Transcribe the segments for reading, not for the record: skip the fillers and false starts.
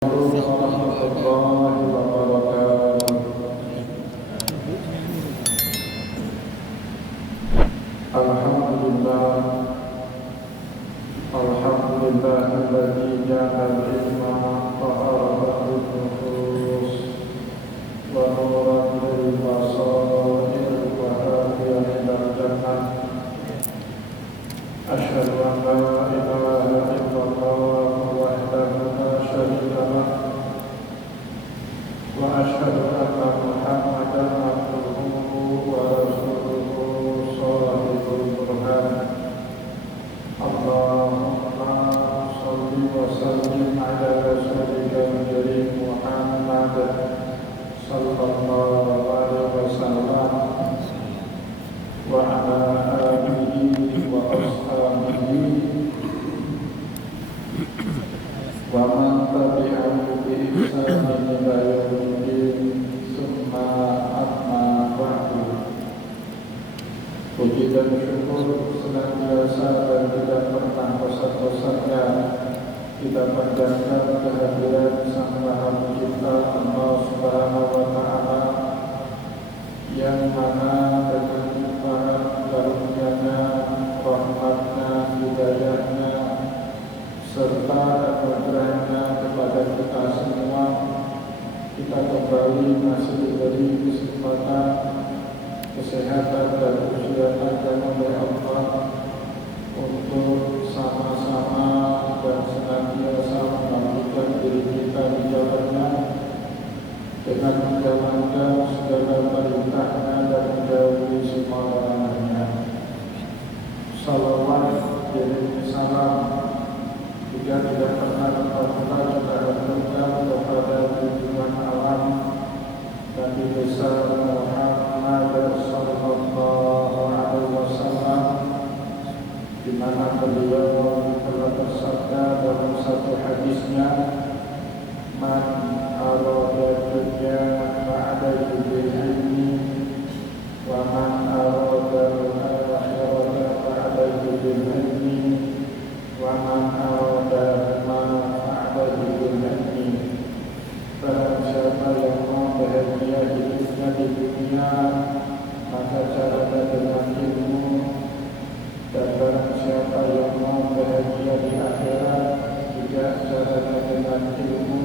warahmatullahi wabarakatuh. Alhamdulillah, alhamdulillahilladzi ja'ala al-ilma tahara lin-nufus wa nuran lil-basair wa hadiyan ilal jannah. Asyhadu an la ilaha illallah wahdahu la syarika lah wa asyhadu anna Muhammadan abduhu wa rasuluhu shahidul burhan. Allahumma shalli wa sallim ala rasulika al-karim Muhammad sallallahu alaihi wasallam wa ala alihi wa ashabihi wa man tabi'ahu bi ihsanin ila yaumiddin. Summa amma ba'du. Puji dan syukur senantiasa dan tidak pernah bosan-bosannya kita panjatkan kehadiran Sang Maha Pencipta Allah Subhanahu wa Ta'ala, yang mana dengan limpahan karunia-Nya, rahmat-Nya, hidayah-Nya, serta anugerah-Nya kepada kita semua, kita kembali masih diberi kesempatan, kesehatan dan usia panjang oleh Allah untuk sama-sama dan senantiasa mengabdikan diri kita di jalan-Nya dengan menjalankan segala perintah-Nya dan menjauhi semua larangan-Nya. Salawat dan salam juga tidak pernah terputus kita haturkan kepada junjungan alam Nabi besar Muhammad sallallahu alaihi wasallam, di mana beliau telah bersabda dalam satu hadisnya, "Man arada dunya ba'da ilmi wa man arada al-akhirata ba'da ilmi wa man arada ma ba'da ilmi." Barang siapa yang mau bahagia hidupnya di dunia, maka caranya dengan ilmu, dan barang siapa yang mau bahagia di akhirat, juga caranya dengan ilmu.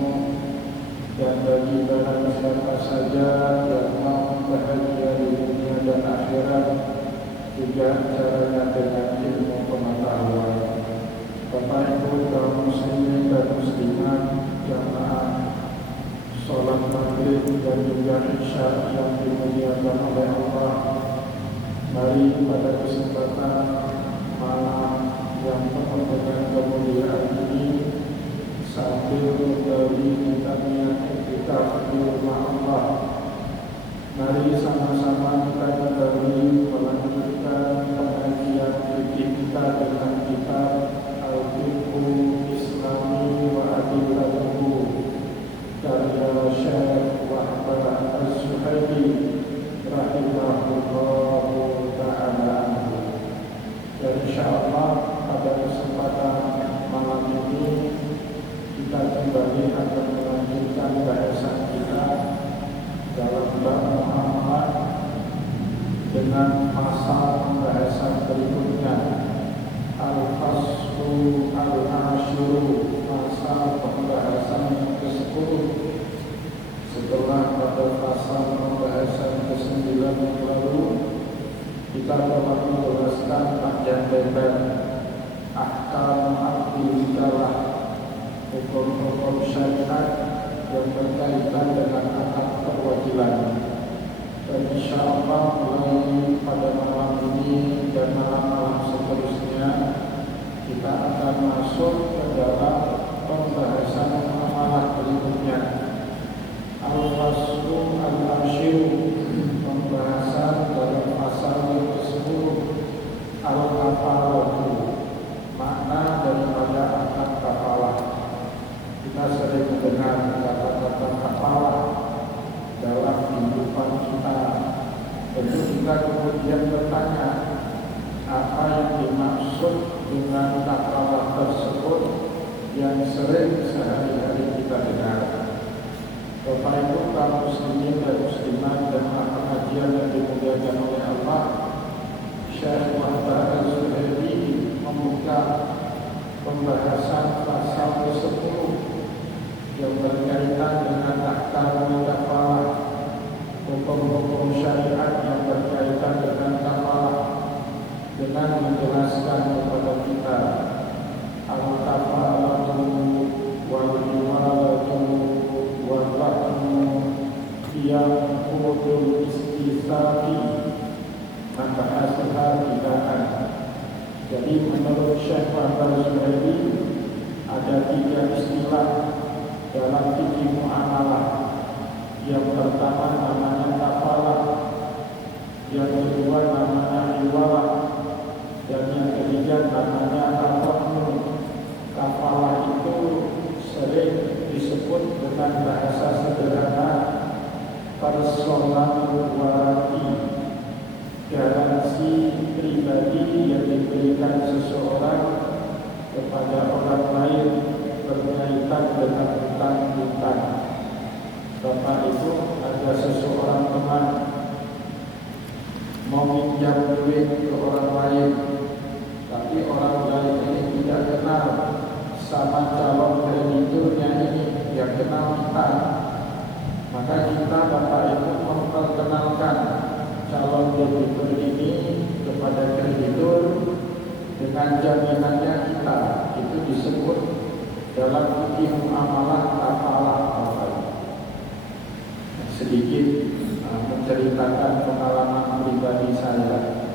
Dan bagi barang siapa saja yang mau bahagia di dunia dan akhirat, juga caranya dengan ilmu pengetahuan. Bapak Ibu kaum muslimin dan muslimat, jamaah sholat maghrib dan juga isya yang dimuliakan oleh Allah, mari pada kesempatan malam yang penuh dengan kemuliaan ini, sambil dari kita niat iktikaf di rumah Allah, mari sama-sama kita kembali melanjutkan pengajian fikih kita dengan kitab Al-Fiqhu Islami wa Adillatuhu karya Syekh Wahbah As-Suhaimi rahimahullahu ta'ala. Dan insyaallah pada kesempatan malam ini kita kembali akan melanjutkan bahasan kita dalam bab muamalah dengan pasal pembahasan berikutnya, Al-Faslu Al-Ashiru, pasal pembahasan yang ke-10 setelah pada pasal pembahasan ke-9 yang lalu kita telah menjelaskan panjang lebar ahkam aktivitas, hukum-hukum syariat yang berkaitan dengan akad perwakilan. Dan insyaallah mulai pada malam ini dan malam-malam seterusnya kita akan masuk ke dalam pembahasan muamalah berikutnya, Al-Faslu Al-Ashir, pembahasan dalam pasal yang ke-10, Al-Kafalatu, makna daripada akad kafalah. Kita sering mendengar kata-kata kafalah dalam kehidupan kita. Tentu kita kemudian bertanya, apa yang dimaksud dengan kafalah tersebut yang sering sehari-hari kita dengar? dimuliakan oleh Allah, Syekh Muhammad Al-Zuhairi membuka pembahasan pasal ke-10 yang berkaitan dengan ahkam kafalah, hukum-hukum syariat yang berkaitan dengan kafalah, dengan menjelaskan kepada kita al-kafalatu wal-iwalatu wal-rahmu yang kudul istisari membahasnya tidakkan. Jadi menurut Syekh Muhammad Zuhairi ada 3 istilah dalam fikih muamalah. Yang pertama namanya kafalah, yang kedua namanya iwalah, dan yang ketiga namanya al-rahmu. Kafalah itu sering disebut dengan bahasa sederhana personal warranty, garansi pribadi yang diberikan seseorang kepada orang lain berkaitan dengan hutang-hutang. Bapak itu ada seseorang teman mau minjam duit ke orang lain, tapi orang lain ini tidak kenal sama calon krediturnya ini, yang kenal kita. Maka kita Bapak itu memperkenalkan calon kreditur ini kepada kreditur dengan jaminannya kita. Itu disebut dalam fikih muamalah kafalah. Sedikit menceritakan pengalaman pribadi saya.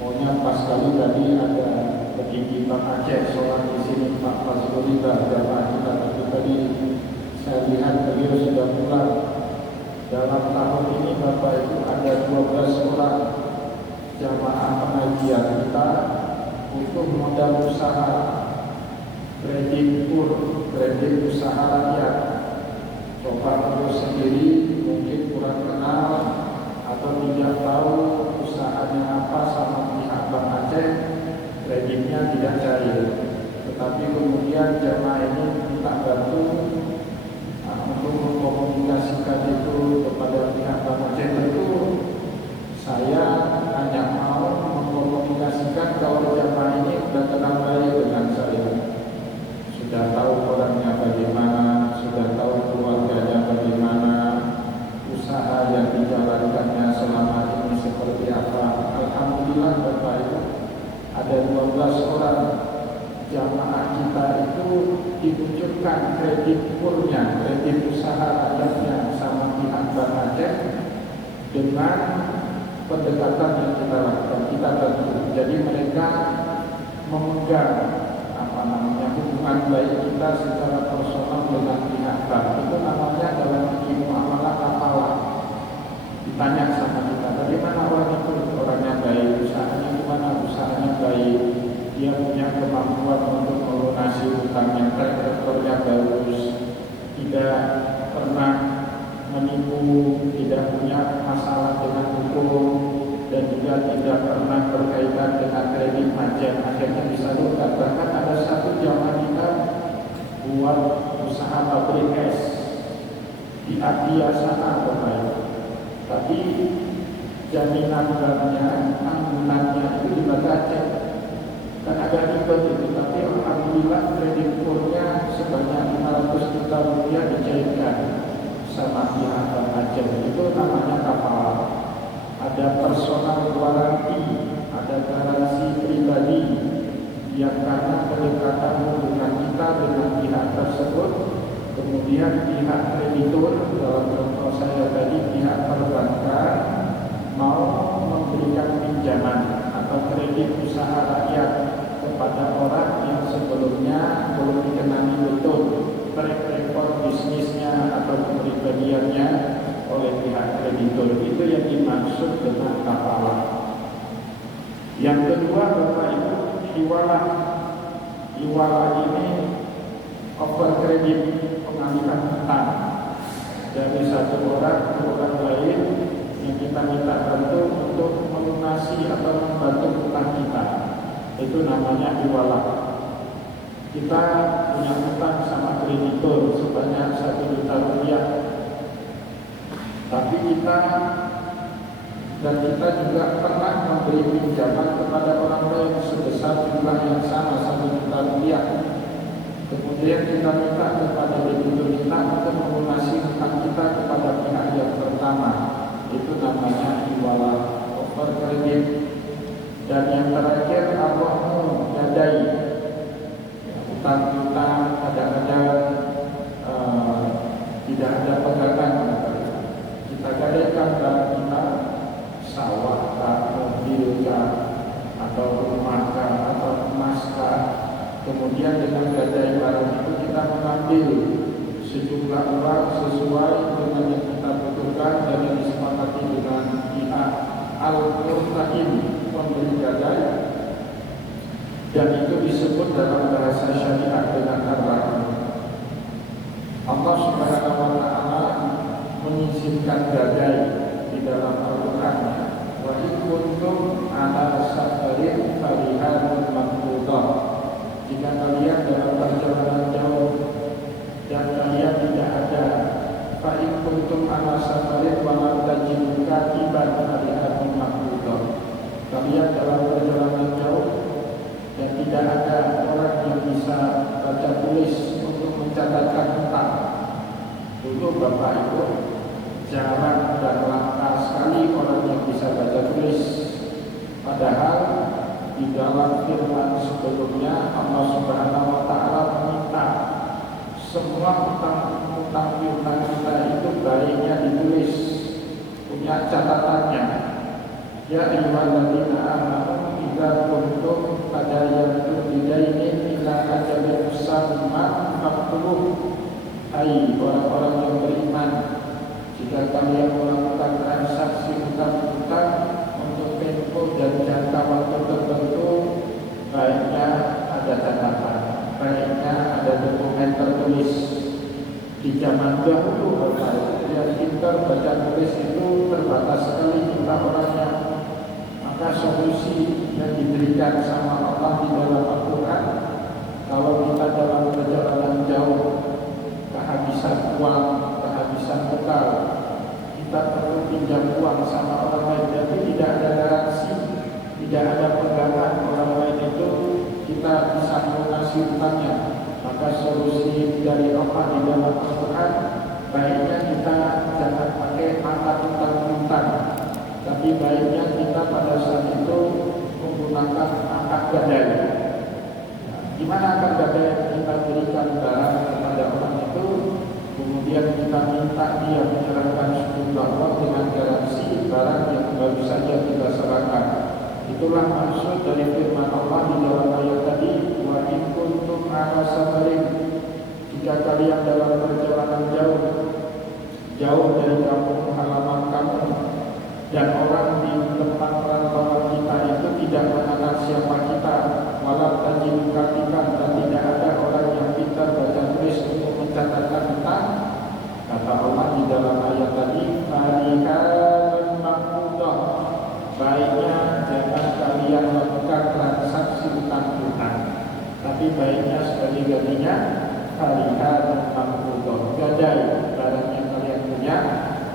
Maunya pas kali tadi ada petinggi Pak Aceh sholat di sini, Pak Fasulita jamaah kita, tapi tadi saya lihat beliau sudah pulang. Dalam tahun ini Bapak itu ada 12 orang jamaah pengajian kita untuk modal usaha kredit usaha rakyat. Coba urus sendiri, mungkin kurang kenal atau tidak tahu usahanya apa sama pihak Bank Aceh, kreditnya tidak cair. Tetapi kemudian jamaah ini minta bantu untuk mengkomunikasikan itu kepada pihak Bank Aceh. Tentu saya hanya mau mengkomunikasikan kalau jamaah ini sudah kenal baik dengan saya, sudah tahu orangnya bagaimana, sudah tahu keluarganya bagaimana, usaha yang dijalankannya selama ini seperti apa. Alhamdulillah Bapak Ibu, ada 12 orang jamaah kita itu ditunjukkan kredit purnya, kredit usaha rakyatnya sama pihak Bank Aceh dengan pendekatan yang kita lakukan, kita bantu. Jadi mereka memegang hubungan baik kita secara personal dengan pihak bank. Itu namanya dalam fikih muamalah kafalah. Ditanya sama kita, bagaimana orang itu? Orangnya baik, usahanya gimana? Usahanya baik, dia punya kemampuan untuk melunasi hutangnya, track recordnya bagus, tidak pernah menipu, tidak punya masalah dengan hukum, dan juga tidak pernah berkaitan dengan kredit macet, akhirnya bisa luka. Bahkan ada satu jamaah kita buat usaha pabrik es di Adia sana, tapi jaminan banknya, ampunannya itu di Banda Aceh. Kan agak ribet itu, tapi alhamdulillah kredit purnya sebanyak 500 juta rupiah dicairkan sama pihak Bank Aceh. Itu namanya kafalah. Ada personal warranty, ada garansi pribadi yang karena pendekatan hubungan kita dengan pihak tersebut, kemudian pihak kreditur, dalam contoh saya tadi pihak perbankan, mau memberikan pinjaman atau kredit usaha rakyat kepada orang yang sebelumnya belum dikenali betul track record bisnisnya atau kepribadiannya oleh pihak kreditur. Itu yang dimaksud dengan kafalah. Yang kedua Bapak Ibu, iwalah. Iwalah ini over kredit, pengalihan hutang dari satu orang ke orang lain yang kita minta bantu untuk melunasi atau membantu hutang kita. Itu namanya iwalah. Kita punya hutang sama kreditur sebanyak 1 juta rupiah, tapi kita Dan kita juga pernah memberi pinjaman kepada orang lain sebesar jumlah yang sama 1 juta rupiah. Kemudian kita minta kepada debitur kita untuk melunasi hutang kita kepada pihak yang pertama. Itu namanya iwalah over kredit. Dan yang terakhir Allah gadai hutang-hutang kadang-kadang tidak ada pegangan. Kita gadaikan barang kita, sawah kah, mobil kah, atau rumah kah, atau emas kah. Kemudian dengan gadai barang itu kita mengambil sejumlah uang sesuai dengan yang kita butuhkan dan yang disepakati dengan pihak al-murtahin, pemberi gadai. Dan itu disebut dalam bahasa syariat dengan ar-rahim. Allah Subhanahu wa taala mengizinkan gadai di dalam Al-Qur'an. Wa in kuntum ala safarin farihanun maqbudah. Jika kalian dalam perjalanan jauh dan kalian tidak ada, fa in kuntum ala safarin wa lam tajidu katiban farihanun maqbudah. Kalian dalam perjalanan jauh dan tidak ada orang yang bisa baca tulis untuk mencatatkan hutang. Dulu Bapak Ibu jarang dan langka sekali orang yang bisa baca tulis. Padahal di dalam firman sebelumnya Allah Subhanahu wa taala meminta semua hutang kita itu baiknya ditulis, punya catatannya. Ya ayyuhalladzina amanu idza kuntum tadayantum bidainin ila ajalin musamman faktubuu. Hai orang-orang yang beriman, jika kalian melakukan transaksi hutang-hutang untuk tempo dan jangka waktu tertentu, baiknya ada catatan, baiknya ada dokumen tertulis. Di zaman dahulu yang pintar baca tulis itu terbatas sekali jumlah orangnya. Maka solusi yang diberikan sama Allah di dalam Al-Quran, kalau kita dalam perjalanan jauh kehabisan uang, kehabisan bekal, kita perlu pinjam uang sama orang lain, tapi tidak ada garansi, tidak ada pegangan orang lain itu kita bisa melunasi hutangnya. Maka solusi dari Allah di dalam Al-Quran, baiknya kita jangan pakai akad hutang-hutang, tapi baiknya kita pada saat itu menggunakan akad gadai. Gimana akad gadai? Kita berikan barang kepada orang itu, kemudian kita minta dia menyerahkan sejumlah uang dengan garansi barang yang baru saja kita serahkan. Itulah maksud dari firman Allah di dalam ayat tadi, wa in kuntum ala safarin. Jika kalian dalam perjalanan jauh dari kampung halaman kamu, dan orang di tempat perantauan kita itu tidak mengenal siapa kita, walau tajidu katiban, dan tidak ada orang yang pintar baca tulis untuk mencatatkan hutang. Kata Allah di dalam ayat tadi, farihanun maqbudah. Baiknya jangan kalian melakukan transaksi hutang-hutang, tapi baiknya sebagai-gantinya farihanun maqbudah, gadai barang yang kalian punya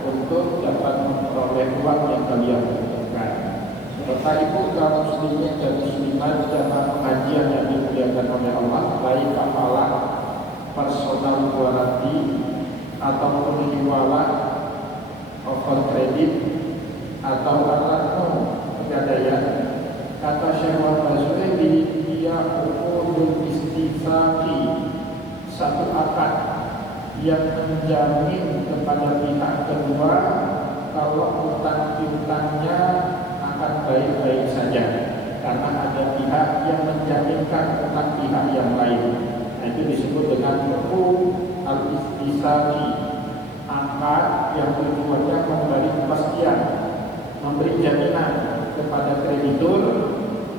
untuk dapat memperoleh uang yang kalian butuhkan. Bapak Ibu kaum muslimin dan muslimat jamaah pengajian yang dimuliakan oleh Allah, baik kafalah personal guaranti ataupun hiwalah over kredit atau atau pegadaian. Kata Syekh Al-Bazuli, dia uqudul istifaqi, satu akad yang menjamin kepada pihak kedua kalau hutang-hutangnya akan baik-baik saja, karena ada pihak yang menjaminkan hutang pihak yang lain. Nah, itu disebut dengan hukum al-istisaqi, akad yang tujuannya memberi kepastian, memberi jaminan kepada kreditur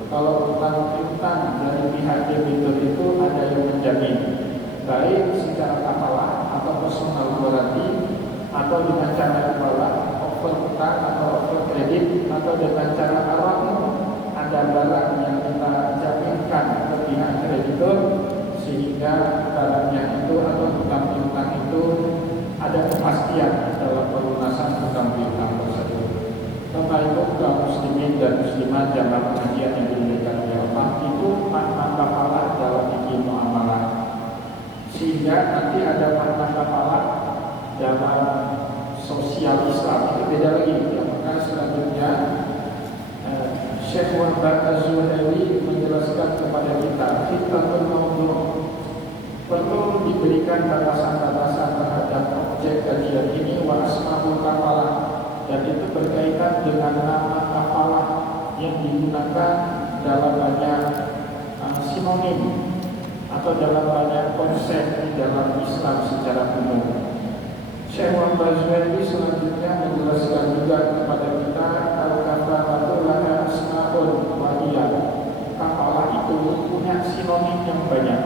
kalau hutang-hutang dari pihak debitur itu ada yang menjamin, baik secara kafalah atau personal guarantee, atau dengan cara kafalah, over hutang atau over kredit, atau dengan cara arwah, ada barang yang kita jaminkan ke pihak kreditur sehingga barangnya itu atau hutang-hutang itu ada kepastian dalam pelunasan hutang-hutang tersebut. Bapak Ibu muslimin dan muslimat jamaah pengajian yang dimuliakan oleh Allah, itu makna kafalah dalam fikih muamalah. Sehingga nanti ada makna kafalah dalam sosial Islam, itu beda lagi. Ya, maka selanjutnya Syekh Wahbah Az-Zuhaili menjelaskan kepada kita perlu diberikan batasan-batasan terhadap objek kajian ini, wa asma'ul kafalah, dan itu berkaitan dengan nama kafalah yang digunakan dalam banyak sinonim atau dalam banyak konsep di dalam Islam secara umum. Syekh Wahbah Az-Zuhaili selanjutnya menjelaskan juga kepada kita al-kafalatu laha asma'ul wa hiya, kafalah itu punya sinonim yang banyak.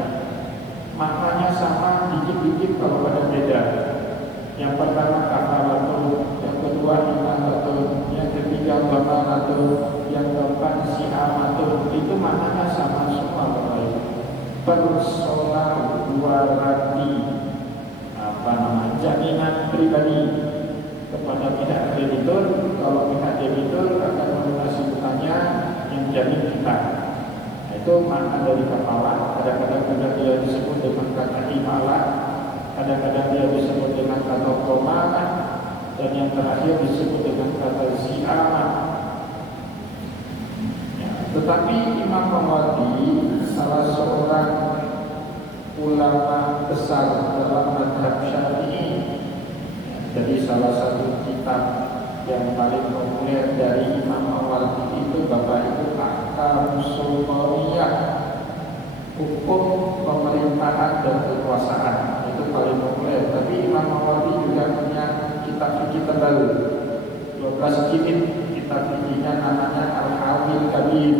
Maknanya sama, dikit-dikit kalau ada beda. Yang pertama kafalatun, yang kedua imanatun, yang ketiga bamanatun, yang keempat siamatun. Itu maknanya sama semua Bapak. Personal warati, jaminan pribadi kepada pihak kreditur. Kalau pihak debitur akan melunasi utangnya, yang jamin kita. Itu makna dari kafalah. Kadang-kadang juga dia disebut dengan kata imalah, kadang-kadang dia disebut dengan kata komanah, dan yang terakhir disebut dengan kata si'amah. Ya, tetapi Imam Mawardi, salah seorang ulama besar dalam mazhab Syafi'i, jadi salah satu kitab yang paling populer dari Imam Mawardi itu Bapak Ibu Ahkam Sultaniyah, hukum pemerintahan dan kekuasaan, itu paling populer. Tapi Imam Mawardi juga punya kitab fikih tebal, 12 jilid. Kitab fikihnya namanya Al-Hawil Kabir,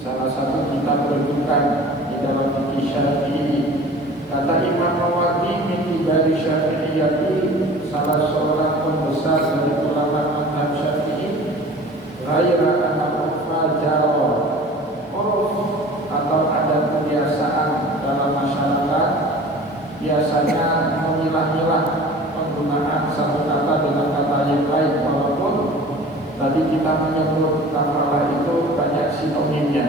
salah satu kitab rujukan di dalam fikih Syafi'i. Kata Imam Mawardi, min kibari Syafi'iyati, salah seorang pembesar dari ulama mazhab Syafi'i, ghaira anak fajaro, atau ada kebiasaan dalam masyarakat biasanya memilah-milah penggunaan satu kata dengan kata yang lain, walaupun tadi kita menyebut kafalah itu banyak sinonimnya,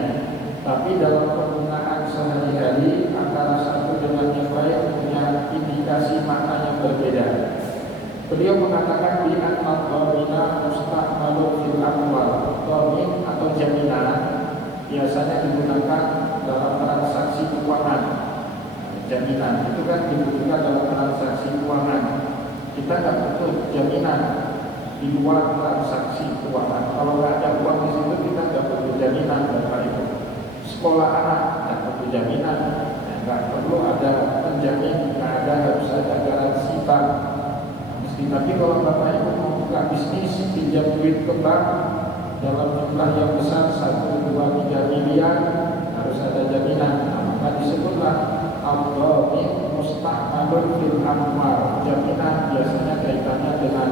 tapi dalam penggunaan sehari-hari antara satu dengan yang lain punya indikasi makna yang berbeda. Beliau mengatakan di an-nadhamina musta'malun fil amwal. Dhamin atau jaminan biasanya digunakan dalam transaksi keuangan. Jaminan itu kan dibutuhkan dalam transaksi keuangan. Kita tidak butuh jaminan di luar transaksi keuangan. Kalau nggak ada uang di situ, kita nggak butuh jaminan, Bapak Ibu. Sekolah anak nggak butuh jaminan, nggak perlu ada penjamin, nggak ada, harus ada garansi bank. Tapi kalau Bapak Ibu mau buka bisnis, pinjam duit ke bank dalam jumlah yang besar 1, 2, 3 miliar, harus ada jaminan. Maka disebutlah al-dhamin musta'malun fil amwal. Jaminan biasanya kaitannya dengan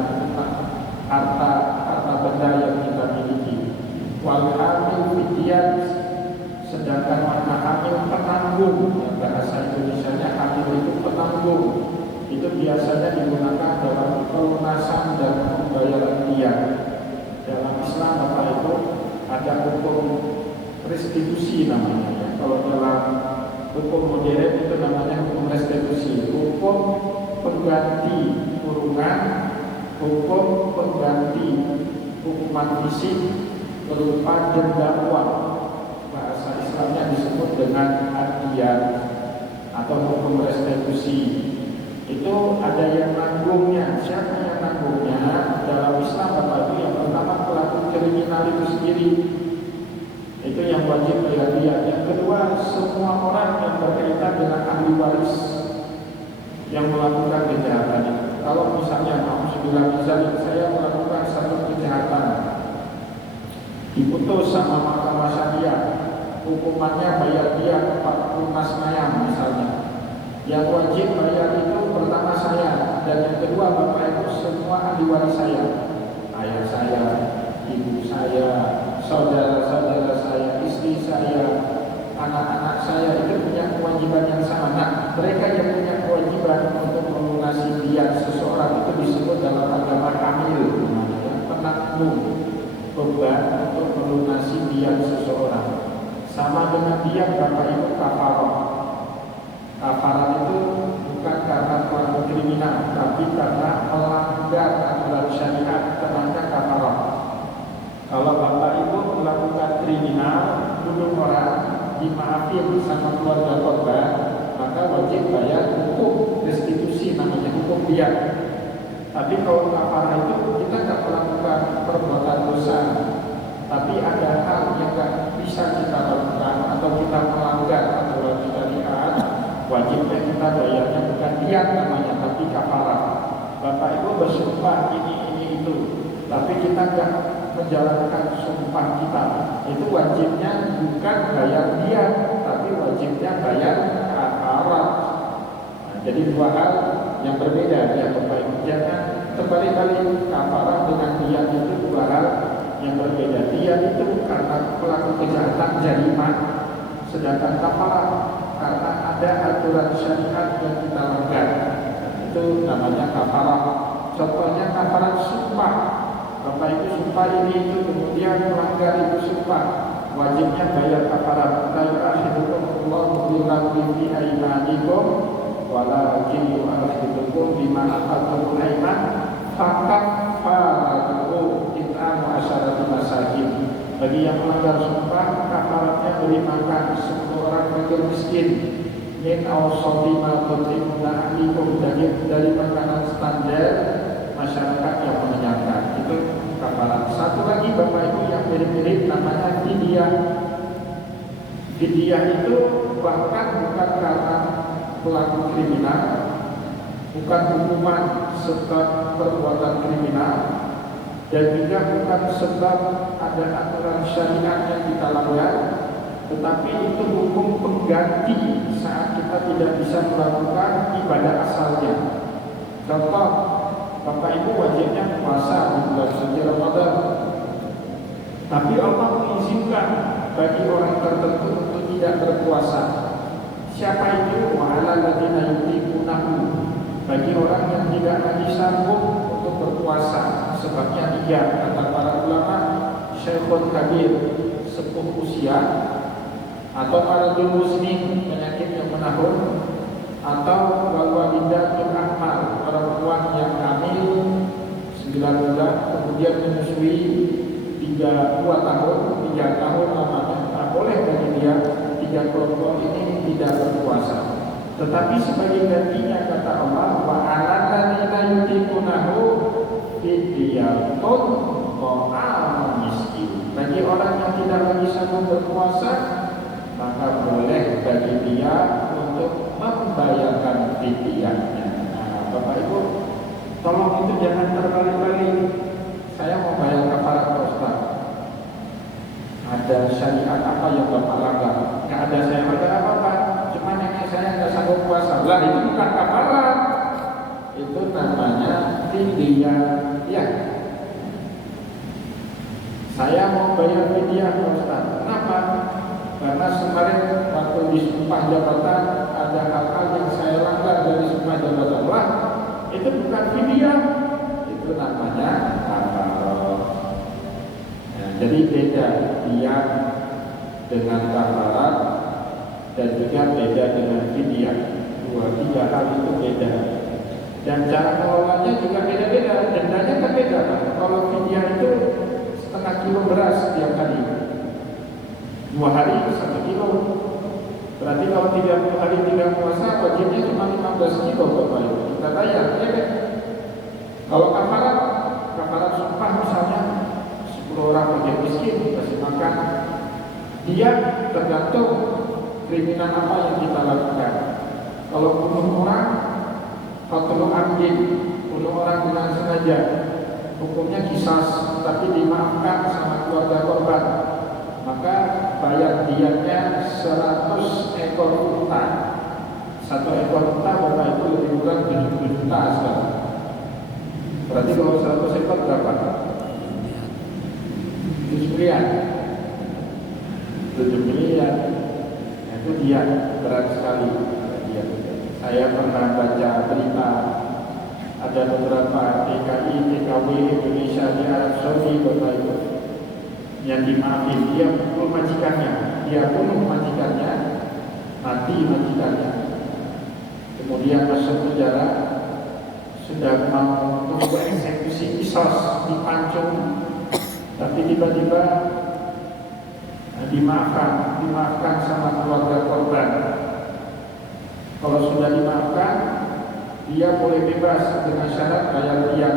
harta benda yang kita miliki. Wal hamil fidyat, sedangkan makna hamil penanggung. Ya, bahasa Indonesianya hamil itu penanggung. Itu biasanya digunakan dalam pelunasan dan pembayaran diat. Dalam Islam Bapak Ibu ada hukum restitusi namanya. Ya. Kalau dalam hukum modern itu namanya hukum restitusi, hukum pengganti kurungan, hukum pengganti hukuman fisik berupa denda uang. Bahasa Islamnya disebut dengan ad-diyah atau hukum restitusi. Itu ada yang nanggungnya. Siapa yang nanggungnya? Dalam Islam Bapak Ibu, yang pertama pelaku kriminal itu sendiri, itu yang wajib bayar diat. Yang kedua, semua orang yang berkaitan dengan ahli waris yang melakukan kejahatan itu. Kalau misalnya saya melakukan satu kejahatan, diputus sama mahkamah syariah, hukumannya bayar diat 40 mas mayam misalnya. Yang wajib bayar itu pertama saya, dan yang kedua Bapak Ibu semua ahli waris saya, ayah saya, ibu saya, saudara-saudara saya, istri saya, anak-anak saya, itu punya kewajiban yang sama. Nah, mereka yang punya kewajiban untuk melunasi diat seseorang itu disebut dalam agama hamil, namanya penanggung. kurban untuk melunasi diat seseorang. Sama dengan diat Bapak Ibu kafarah. Kafarah itu bukan karena pelaku kriminal, tapi karena melanggar aturan syariat, ternyata kafarah. Kalau Bapak Ibu melakukan kriminal, bunuh orang, dimaafin sama keluarga korban, maka wajib bayar hukum restitusi, namanya hukum diat. Tapi kalau kafarah itu kita tidak melakukan perbuatan dosa, tapi ada hal yang tidak bisa kita lakukan atau kita melanggar aturan syariat, wajibnya kita bayarnya bukan diat namanya, tapi kafarah. Bapak Ibu bersumpah ini itu, tapi kita tidak menjalankan sumpah kita, itu wajibnya bukan bayar diat, tapi wajibnya bayar kafarah. Nah, jadi dua hal yang berbeda ya Bapak Ibu. Jangan terbalik-balik, kafarah dengan diat itu dua hal yang berbeda. Diat itu karena pelaku kejahatan jarimat, sedangkan kafarah karena ada aturan syariat yang kita langgar. Itu namanya kafarah. Contohnya kafarah sumpah. Bapak Ibu sumpah ini itu kemudian melanggar itu sumpah, wajibnya bayar kafarah. La yu'akhidukum Allahu bil-lagwi fi aymanikum walakin yu'akhidukum bima aqadtumul ayman fakafaratuhu it'amu asyarati masakin. Bagi yang melanggar sumpah, kafaratnya beri makan 10 orang fakir miskin. Min awsati ma tutimuna ahlikum, dari makanan standar masyarakat yang mengenyangkan. Itu kafarat. Satu lagi Bapak Ibu yang mirip-mirip namanya fidyah. Fidyah itu bahkan bukan karena pelaku kriminal, bukan hukuman sebab perbuatan kriminal, dan juga bukan sebab ada aturan syariat yang kita langgar, tetapi itu hukum pengganti saat kita tidak bisa melakukan ibadah asalnya. Contoh, Bapak Ibu wajibnya puasa di bulan suci Ramadan, tapi Allah mengizinkan bagi orang tertentu untuk tidak berpuasa. Siapa itu? Wa'ala ladina yutiqunahu, bagi orang yang tidak lagi sanggup untuk berpuasa. Sebabnya dia, kata para ulama, syekhun kabir, sepuh usia, atau para muslim, penyakit yang menahun, atau walidatul ahmal, perempuan yang hamil 9 bulan kemudian menyusui 2 tahun, 3 tahun lamanya. Tak boleh bagi dia 3 kelompok ini tidak berpuasa. Tetapi sebagai gantinya kata Allah, wa 'alal ladzina yutiqunahu fidyatun ta'amun miskin. Bagi orang yang tidak lagi sanggup berpuasa, maka boleh bagi dia untuk membayarkan fidyahnya. Nah, Bapak Ibu, tolong itu jangan terbalik-balik. Saya mau bayar kafarat Pak Ustaz. Ada syariat apa yang Bapak langgar? Nggak ada, saya langgar apa-apa. Cuman yang saya nggak sanggup puasa. Lah itu bukan kafarat. Itu namanya fidyah. Ya. Saya mau bayar fidyah Pak Ustaz. Kenapa? Karena kemarin waktu di sumpah jabatan ada hal-hal yang saya langgar dari sumpah jabatan. Wah, itu bukan fidyah, itu namanya kafarat. Nah, jadi beda dia dengan kafarat dan juga beda dengan fidyah. 2-3 hal itu beda. Dan cara mengelolanya juga beda-beda. Dendanya kan beda. Kalau fidyah itu setengah kilo beras tiap hari. 2 hari 1 kilo. Berarti kalau 30 hari tidak puasa, wajibnya cuma 15 kilo Bapak Ibu. Kita bayar, ya kan? Kalau kafarat sumpah misalnya 10 orang fakir miskin kasih makan, dia tergantung kriminal apa yang kita lakukan. Kalau bunuh orang, qatlul amdin, bunuh orang dengan sengaja, hukumnya qisas, tapi dimaafkan sama keluarga korban, maka bayar diatnya 100 ekor unta. 1 ekor unta Bapak Ibu lebih kurang 70 juta sekarang. Berarti kalau 100 ekor berapa? 7 miliar. 7 miliar. Itu dia berat sekali. Saya pernah baca berita ada beberapa TKI, TKW Indonesia di Arab Saudi Bapak Ibu. yang dimaafin, dia pukul majikannya, dia bunuh majikannya, mati majikannya, kemudian masuk penjara, sudah mau tunggu eksekusi kisos, dipancung, tapi tiba-tiba dimaafkan sama keluarga korban. Kalau sudah dimaafkan, dia boleh bebas dengan syarat bayar diat.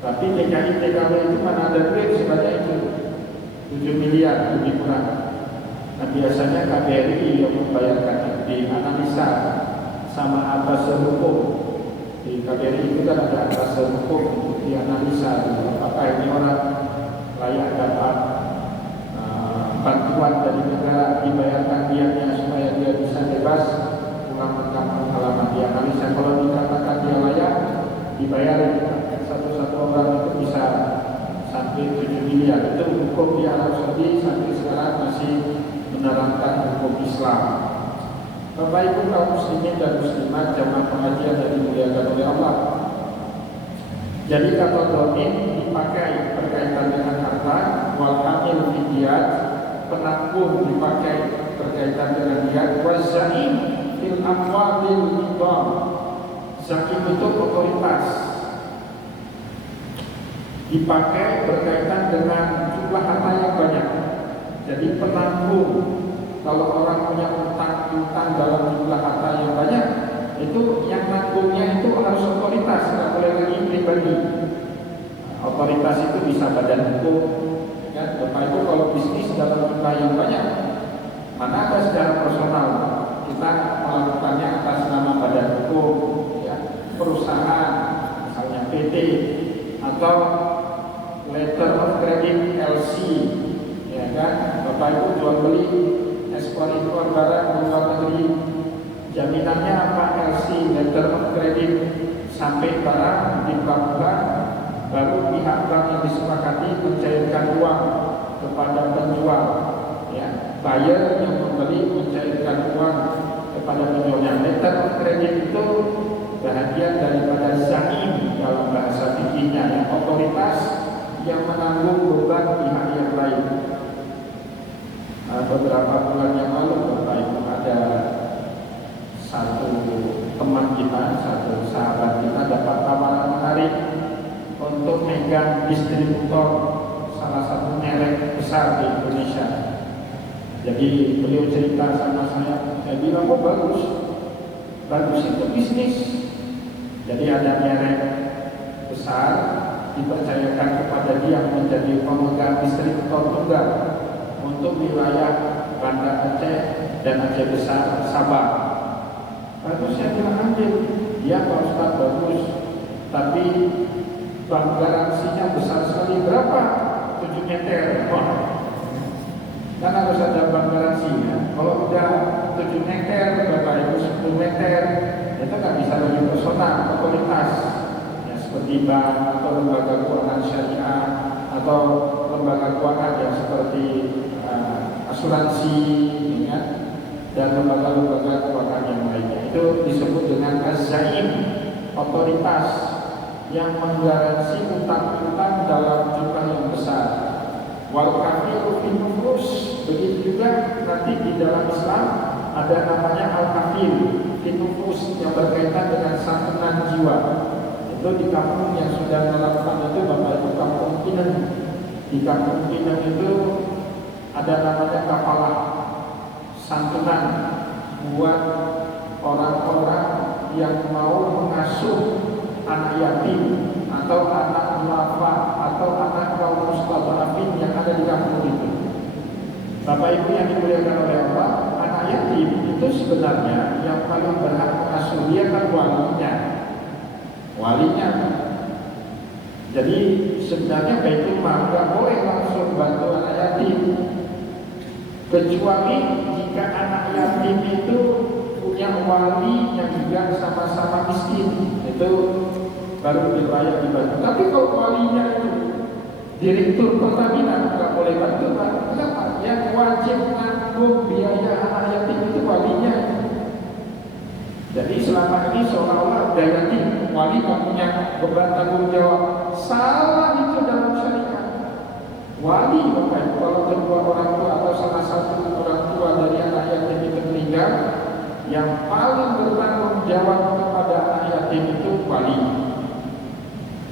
Tapi TKI TKW itu mana ada duit sebanyak itu, 7 miliar lebih kurang. Nah biasanya KBRI yang membayarkan, dianalisa sama atas hukum. Di KBRI itu kan ada atas hukum untuk dianalisa apakah ini orang layak dapat bantuan dari negara, dibayarkan diatnya supaya dia bisa bebas pulang ke kampung halaman. Dianalisa, kalau dikatakan dia layak, dibayar satu-satu orang itu bisa sampai 7 miliar. Itu hukum di Arab Saudi sampai sekarang masih menerapkan hukum Islam. Bapak Ibu kaum muslimin dan muslimat, jamaah pengajian yang dimuliakan oleh Allah. Jadi kata domin dipakai berkaitan dengan harta, wal hamil fidyat, penanggung dipakai berkaitan dengan diat, wazaim fil amwadil nidam. Zaim itu otoritas, dipakai berkaitan dengan jumlah harta yang banyak. Jadi penanggung, kalau orang punya utang dalam jumlah harta yang banyak, itu yang nanggungnya itu harus otoritas, tidak boleh lagi pribadi. Otoritas itu bisa badan hukum, ya. Bapak Ibu kalau bisnis dalam jumlah yang banyak, mana ada secara personal, kita melakukannya atas nama badan hukum, ya. Perusahaan, misalnya PT, atau letter of credit LC, ya kan. Bapak Ibu jual beli, ekspor impor barang ke luar negeri, jaminannya apa? LC, letter of credit, sampai barang dibuka, baru pihak bank yang disepakati mencairkan uang kepada penjual, ya. Buyer yang membeli mencairkan uang kepada penjualnya. Letter of credit itu bahagian daripada zaim dalam bahasa fikihnya, yang otoritas yang menanggung beban pihak yang lain. Beberapa bulan yang lalu Bapak Ibu ada satu teman kita, satu sahabat kita dapat tawaran menarik untuk megang distributor salah satu merek besar di Indonesia. Jadi beliau cerita sama saya bilang, oh bagus itu bisnis. Jadi ada merek besar dipercayakan kepada dia menjadi pemegang distributor tunggal untuk wilayah Banda Aceh dan Aceh Besar, Sabah. Bagus, saya bilang ambil. Ya Pak Ustaz, bagus, tapi bank garansinya besar sekali. Berapa? 7 meter. Wah, kan harus ada bank garansinya. Kalau udah 7 meter, Bapak Ibu 10 meter, itu nggak bisa lagi personal, otoritas. Ya, seperti bank atau lembaga keuangan syariah atau lembaga keuangan yang seperti asuransi, ya, dan lembaga-lembaga keuangan yang lainnya. Itu disebut dengan az-zaim, otoritas yang menggaransi utang-utang dalam jumlah yang besar. Wal kafiru fil nufus, begitu juga nanti di dalam Islam ada namanya al-kafir fil nufus yang berkaitan dengan santunan jiwa. Itu di kampung yang sudah melakukan itu Bapak Ibu, kampung Pinang. Di kampung Pinang itu ada namanya kafalah santunan buat orang-orang yang mau mengasuh anak yatim atau anak duafa atau anak kaum mustadhafin yang ada di kampung itu. Bapak Ibu yang dimuliakan oleh Allah, anak yatim itu sebenarnya yang paling berhak mengasuh dia kan walinya. Jadi sebenarnya Baitul Mal nggak boleh langsung bantu anak yatim, kecuali jika anak yatim itu punya wali yang juga sama-sama miskin, itu baru dilayak dibantu. Tapi kalau walinya itu direktur Pertamina, nggak boleh bantu, Pak. Kenapa? Yang wajib menanggung biaya anak yatim itu walinya. Jadi selama ini seolah-olah ada yatim, wali nggak punya beban tanggung jawab. Salah itu dalam syariat. Wali Bapak, kalau kedua orang tua atau salah satu orang tua dari anak yatim itu meninggal, yang paling bertanggung jawab kepada anak yatim itu wali.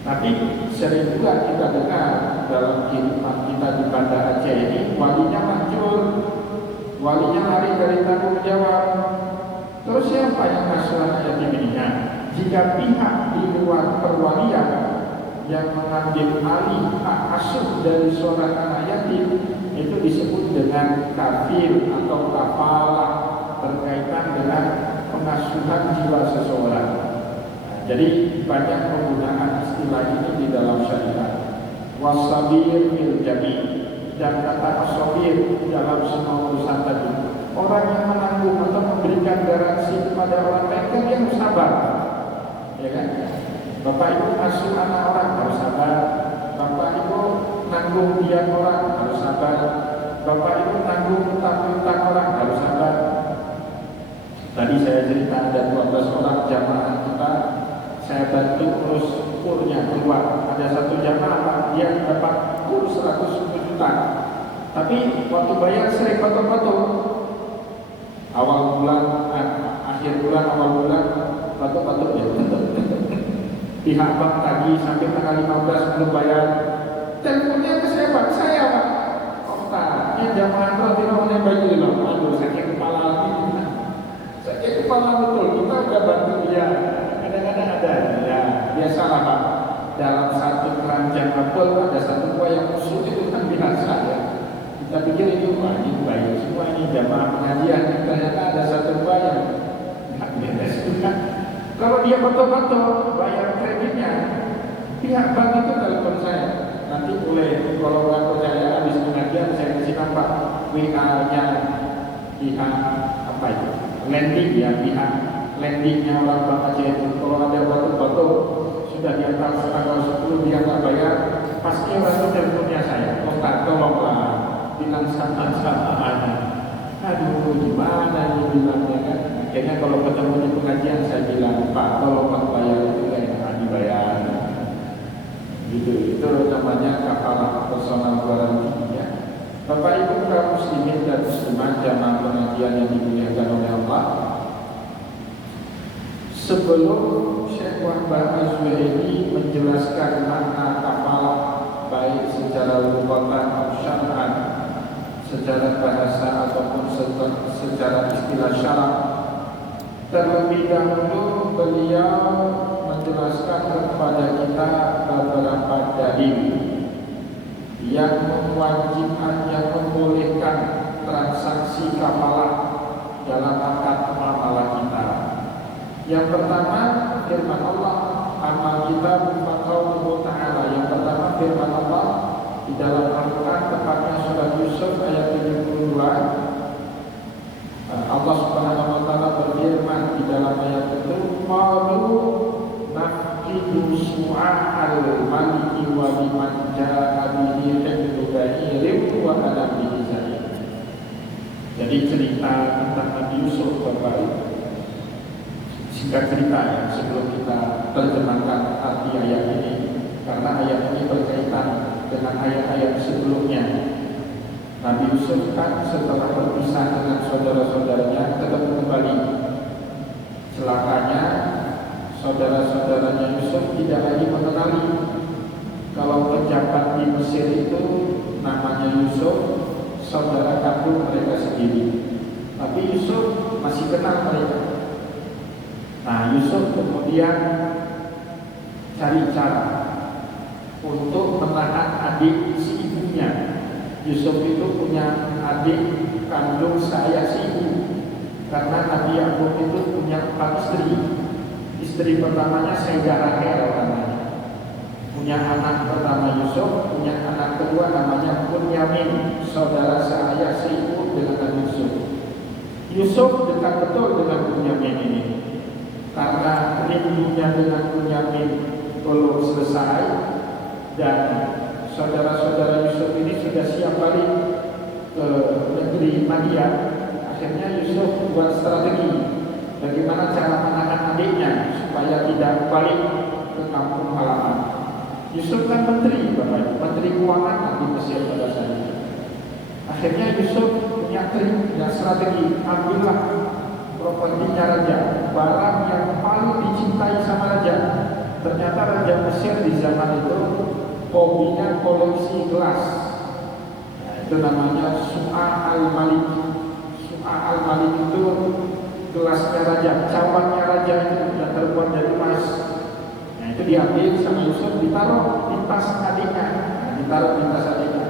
Tapi sering juga kita dengar dalam kehidupan kita di Banda Aceh ini, walinya hancur, walinya lari dari tanggung jawab. Terus siapa yang ngasuh anak yatim ini? Jika pihak di luar perwalian yang mengambil alih hak asuh dari seorang anak yatim, itu disebut dengan kafir atau kafalah, berkaitan dengan pengasuhan jiwa seseorang. Jadi banyak penggunaan istilah ini di dalam syariat. Wasabir fil jami, dan kata asabir dalam semua urusan tadi. Orang yang menanggung atau memberikan garansi kepada orang lain kan dia harus sabar, ya kan? Bapak ibu asuh anak orang harus sabar. Bapak ibu nanggung biaya orang harus sabar. Bapak ibu nanggung utang orang harus sabar. Tadi saya cerita ada 12 orang jamaah kita, saya bantu terus kurnya keluar. Ada satu jamaah dia dapat kur 110 juta, tapi waktu bayar sering potong-potong. Awal bulan, akhir bulan, awal bulan potong-potong ya. Pihak bank tadi sampai tanggal 15 belum bayar. Teleponnya ke siapa? Saya Pak. Ini jamaah tidak yang baju loh. Aduh, sakit kepala lagi. Sakit kepala betul. Kita udah bantu dia. Kadang-kadang ada. Ya, biasalah Pak. Dalam satu keranjang apel ada satu buah yang kusut, itu kan biasa ya. Kita pikir ini wah ini baik. Semua ini jamaah pengajian. Ternyata ada satu buah yang nggak beres juga. Kalau dia betul-betul bayar kreditnya, pihak bank itu telepon saya. Nanti boleh, kalau nggak percaya habis pengajian saya kasih nampak WA-nya pihak apa itu, lending ya, pihak lendingnya orang Bank Aceh itu. Kalau ada betul-betul sudah di atas tanggal 10 dia nggak bayar, pasti orang itu teleponnya saya. Tolonglah bilang sama aja. Aduh, gimana ini bilangnya kan? Akhirnya kalau ketemu di pengajian saya bilang, Pak, tolong Pak bayar itu kan yang dibayar. Gitu, itu namanya kafalah personal guarantee ya. Bapak Ibu kaum muslimin dan muslimat jamaah pengajian yang dimuliakan oleh Allah. Sebelum Syekh Muhammad Az-Zuhaili menjelaskan makna kafalah baik secara lughatan atau syar'an, secara bahasa ataupun secara istilah syar'a, terlebih dahulu beliau menjelaskan kepada kita beberapa dalil yang mewajibkan, yang membolehkan transaksi kafalah dalam akad muamalah kita. Yang pertama firman Allah, amal kita qauluhu ta'ala. Yang pertama firman Allah di dalam Al-Quran, tepatnya surat Yusuf ayat 72. Allah Subhanahu wa taala berfirman di dalam ayat itu, qalu naqidu su'al maliki wa liman ja'a bihi hibdu ba'irin wa ala bihi zaid. Jadi cerita tentang Nabi Yusuf Bapak. Singkat cerita ya, sebelum kita terjemahkan arti ayat ini, karena ayat ini berkaitan dengan ayat-ayat sebelumnya. Nabi Yusuf kan setelah berpisah dengan saudara-saudaranya ketemu kembali. Celakanya saudara-saudaranya Yusuf tidak lagi mengenali kalau pejabat di Mesir itu namanya Yusuf, saudara kandung mereka sendiri. Tapi Yusuf masih kenal mereka. Nah, Yusuf kemudian cari cara untuk menahan adik si ibunya. Yusuf itu punya adik kandung saya si ibu, karena Nabi Yakub itu punya 4 istri. Istri pertamanya Sayyidah Rahel namanya, punya anak pertama Yusuf, punya anak kedua namanya Bunyamin, saudara saya si ibu dengan Nabi Yusuf. Yusuf dekat betul dengan Bunyamin ini, karena rindunya dengan Bunyamin belum selesai dan saudara-saudara Yusuf ini sudah siap balik ke negeri Madian. Akhirnya Yusuf buat strategi bagaimana cara menahan adiknya supaya tidak balik ke kampung halaman. Yusuf kan menteri, Bapak, menteri keuangan di Mesir pada saat itu. Akhirnya Yusuf punya strategi, ambillah propertinya raja, barang yang paling dicintai sama raja. Ternyata raja Mesir di zaman itu hobinya koleksi gelas. Nah, itu namanya Su'a al-Malik. Su'a al-Malik itu gelasnya raja, cawannya raja itu yang terbuat dari emas. Nah, itu diambil sama Yusuf, ditaruh di tas adiknya. Nah, ditaruh di tas adiknya.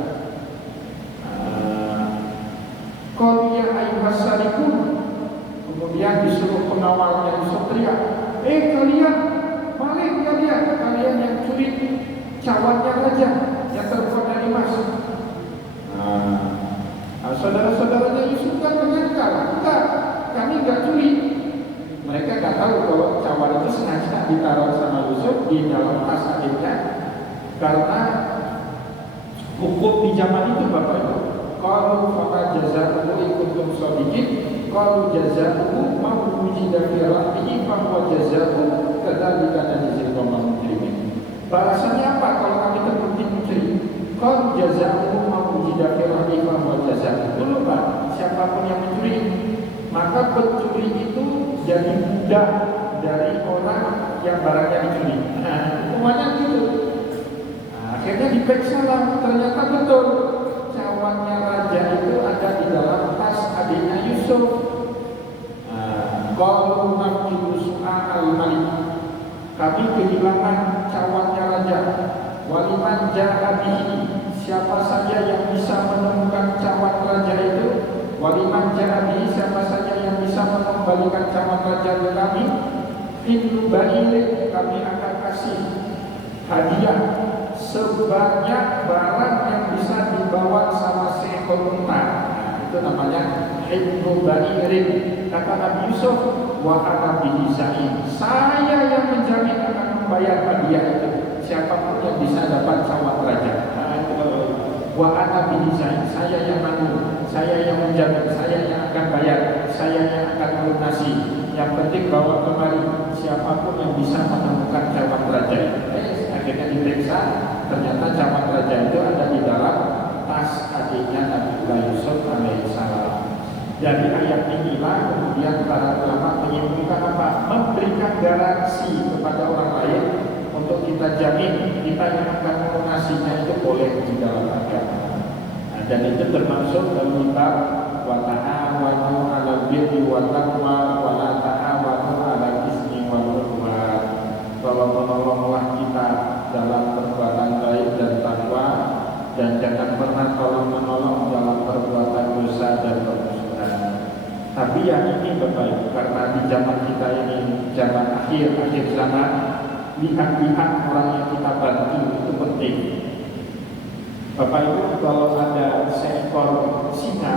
Qul ya ayyuhas sarikun. Kemudian disuruh pengawalnya Yusuf teriak, kalian, balik kalian yang curi cawannya raja yang terbuat dari emas. Saudara-saudaranya Yusuf kan menyangkal, enggak, kami enggak curi. Mereka enggak tahu kalau cawan itu sengaja ditaruh sama Yusuf di dalam tas adiknya, karena hukum di zaman itu, Bapak Ibu, kalau fama jazaa'uhu in kuntum shadiqin, kalau jazaa'uhu ma wujida fi rahmihi fa huwa jazaa'u kadzalika najzil qaumal mujrimin. Balasannya apa kalau kami terbukti mencuri? Kalau jazaa'uhu ma wujida fi rahmihi fa huwa jazaa'u. Dulu Pak, siapapun yang mencuri, maka pencuri itu jadi budak dari orang yang barangnya dicuri. Nah, hukumannya gitu. Nah, akhirnya diperiksa lah, ternyata betul cawannya raja itu ada di dalam tas adiknya Yusuf. Qalu nafkidu Su'a al-Malik. Kami kehilangan cawannya raja. Waliman ja'a bihi. Siapa saja yang bisa menemukan cawan raja itu, waliman ja'a bihi, siapa saja yang bisa mengembalikan cawan raja ke kami, hindu ba'ilin, kami akan kasih hadiah sebanyak barang yang bisa dibawa sama seekor unta. Itu namanya hindu ba'irin. Kata Nabi Yusuf, wa ana bihi za'im. Saya yang menjamin akan membayar hadiah itu. Siapapun yang bisa dapat cawan raja. Wa ana bihi za'im. Saya yang nanggung, saya yang menjamin, saya yang akan bayar, saya yang akan melunasi. Yang penting bawa kemari siapapun yang bisa menemukan cawan raja. Akhirnya diperiksa, ternyata cawan raja itu ada di dalam tas adiknya Nabiullah Yusuf alaihissalam. Dari ayat inilah kemudian para ulama menyimpulkan apa? Memberikan garansi kepada orang lain untuk kita jamin kita yang akan melunasinya itu boleh di dalam agama. Nah, dan itu termasuk dalam kitab wa ta'awanu 'alal birri wa taqwa wa la ta'awanu 'alal ismi wal 'udwan. Bahwa menolonglah kita dalam perbuatan baik dan takwa, dan jangan pernah tolong-menolong dalam perbuatan dosa dan permusuhan. Tapi yang ini Bapak Ibu, karena di zaman kita ini zaman akhir zaman, lihat-lihat orang yang kita bantu itu penting. Bapak Ibu, kalau ada seekor singa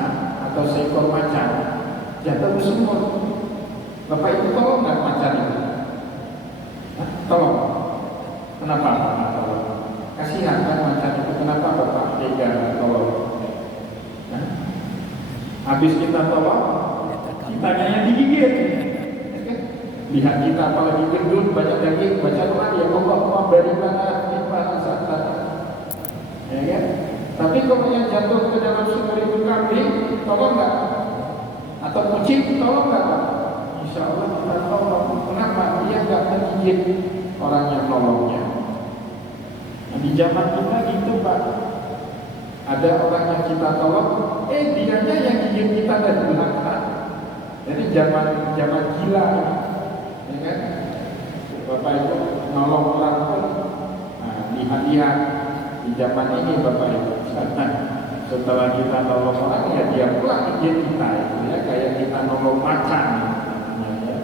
atau seekor macan jatuh ke sumur, Bapak Ibu tolong nggak macan itu? Tolong. Kenapa? Tolong. Kasihan kan macan itu, kenapa Bapak tega tolong? Habis kita tolong, kitanya yang digigit. Lihat kita apalagi gendut, banyak daging, baca doa ya Allah beri mana limpahan santan. Ya kan? Tapi kalau yang jatuh ke dalam sumur itu kambing, tolong nggak? Atau kucing, tolong nggak? Insya Allah kita tolong. Kenapa? Dia nggak menggigit orang yang nolongnya. Nah, di zaman kita gitu Pak, ada orang yang kita tolong, dianya yang gigit kita dari belakang. Jadi zaman gila ini, ya kan? Bapak Ibu nolong orang pun, lihat-lihat di zaman ini Bapak Ibu. Setelah kita nolong orang, ya dia pula gigit kita, ya kayak kita nolong macan, ya.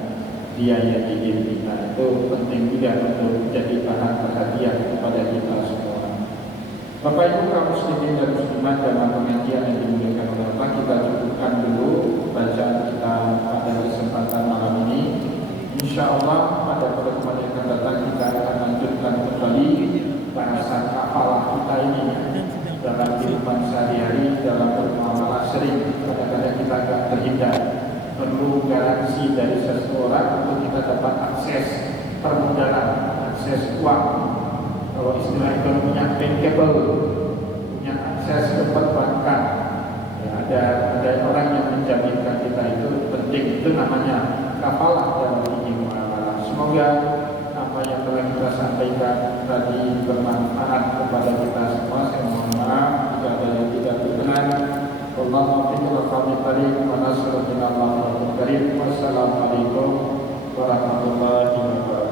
Dia yang gigit kita. Itu penting juga untuk jadi bahan perhatian kepada kita semua. Bapak Ibu kaum muslimin dan muslimat dalam pengajian yang dimuliakan oleh Allah, kita cukupkan dulu bacaan kita pada kesempatan malam ini. Insya Allah pada pertemuan yang akan datang kita akan lanjutkan kembali bahasan kafalah kita ini dalam kehidupan sehari-hari, dalam bermuamalah sering. Kadang-kadang kita agak terhindar, perlu garansi dari seseorang untuk kita dapat akses permodalan, akses uang. kalau istilah itu punya bankable, punya akses ke perbankan. Ya, ada orang yang menjaminkan kita itu penting, itu namanya kafalah dalam fikih muamalah. Semoga apa yang telah kita sampaikan tadi bermanfaat kepada kita semua. Saya mohon maaf jika ada yang tidak berkenan. Wassalamualaikum warahmatullahi wabarakatuh.